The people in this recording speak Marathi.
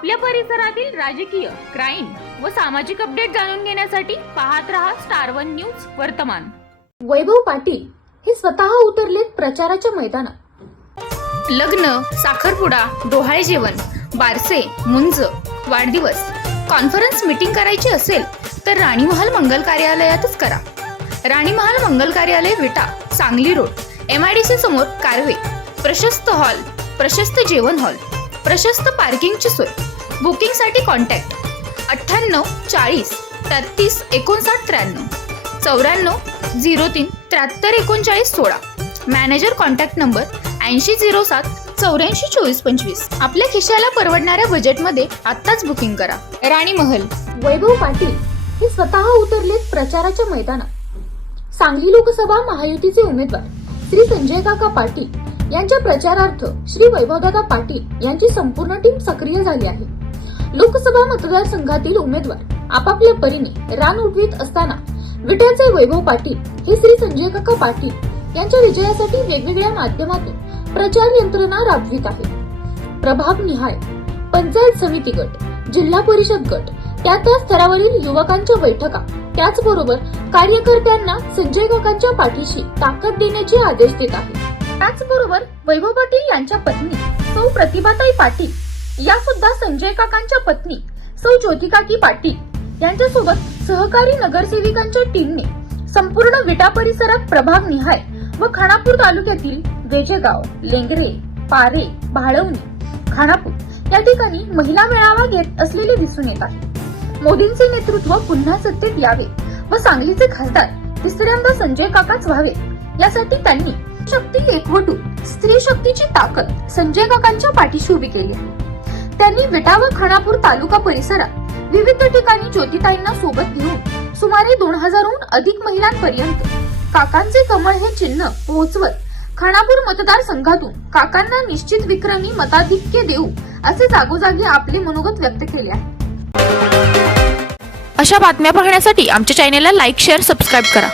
आपल्या परिसरातील राजकीय क्राईम व सामाजिक अपडेट जाणून घेण्यासाठी पाहत रहा स्टार वन न्यूज वर्तमान. वैभव पाटील हे स्वतः उतरलेत प्रचाराच्या मैदानात. लग्न साखरपुडा डोहाळे जेवण बारसे मुंज वाढदिवस कॉन्फरन्स मीटिंग करायची असेल तर राणी महाल मंगल कार्यालयातच करा. राणी महाल मंगल कार्यालय Vita Sangli road M I D C समोर कारवे प्रशस्त हॉल प्रशस्त जेवण हॉल. प्रशस्त पार्किंगची सोय. बुकिंगसाठी कॉन्टॅक्ट. अठ्ठ्याण्णव चाळीस तेहतीस एकोणसाठ त्र्याण्णव. चौऱ्याण्णव झिरो तीन त्र्याहत्तर एकोणचाळीस सोळा. मॅनेजर कॉन्टॅक्ट नंबर ऐंशी झिरो सात चौऱ्याऐंशी चोवीस पंचवीस. आपल्या खिशाला परवडणाऱ्या बजेटमध्ये आत्ताच बुकिंग करा. राणी महल. वैभव पाटील हे स्वतः उतरलेत प्रचाराच्या मैदानात. सांगली लोकसभा महायुतीचे उमेदवार. श्री संजय काका पाटील यांच्या प्रचारार्थ श्री वैभवदादा पाटील यांची संपूर्ण टीम सक्रिय झाली आहे. लोकसभा मतदारसंघातील उमेदवार आपापल्या परीने रान उठवीत असताना विट्याचे वैभव पाटील हे श्री संजय काका पाटील यांच्या विजयासाठी वेगवेगळ्या माध्यमातून प्रचार यंत्रणा राबवित आहे. प्रभाग निहाय पंचायत समिती गट जिल्हा परिषद गट त्या त्या स्तरावरील युवकांच्या बैठका त्याचबरोबर कार्यकर्त्यांना संजय काकांच्या पाठीशी ताकद देण्याचे आदेश देत आहे. त्याचबरोबर वैभव पाटील यांच्या पत्नी सौ प्रतिभाताई पाटील या सुद्धा संजय काकांच्या पत्नी सौ ज्योतिकाकी पाटील यांच्यासोबत सहकारी नगरसेविकांच्या टीमने संपूर्ण विटा परिसरात प्रभाग निहाय व खानापूर तालुक्यातील वेजेगाव लेंगरे पारे भाळवणी खानापूर या ठिकाणी महिला मेळावा घेत असलेले दिसून येत आहे. मोदींचे नेतृत्व पुन्हा सत्तेत यावे व सांगलीचे खासदार तिसऱ्यांदा संजय काकाच व्हावे यासाठी त्यांनी शक्ती एकवटून स्त्री शक्तीची ताकद संजय काकांच्या पाठीशी उभी केली आहे. त्यांनी विटा व खानापूर तालुका परिसरात विविध ठिकाणी ज्योतिताईंना सोबत घेऊन सुमारे दोन हजारहून अधिक महिलांपर्यंत काकांचे कमळ हे चिन्ह पोहोचवत खानापूर मतदारसंघातून काकांना निश्चित विक्रमी मताधिक्य देऊ असे जागोजागी आपले मनोगत व्यक्त केले आहे. अशा बातम्या पाहण्यासाठी आमच्या चॅनेलला लाईक शेअर सबस्क्राईब करा.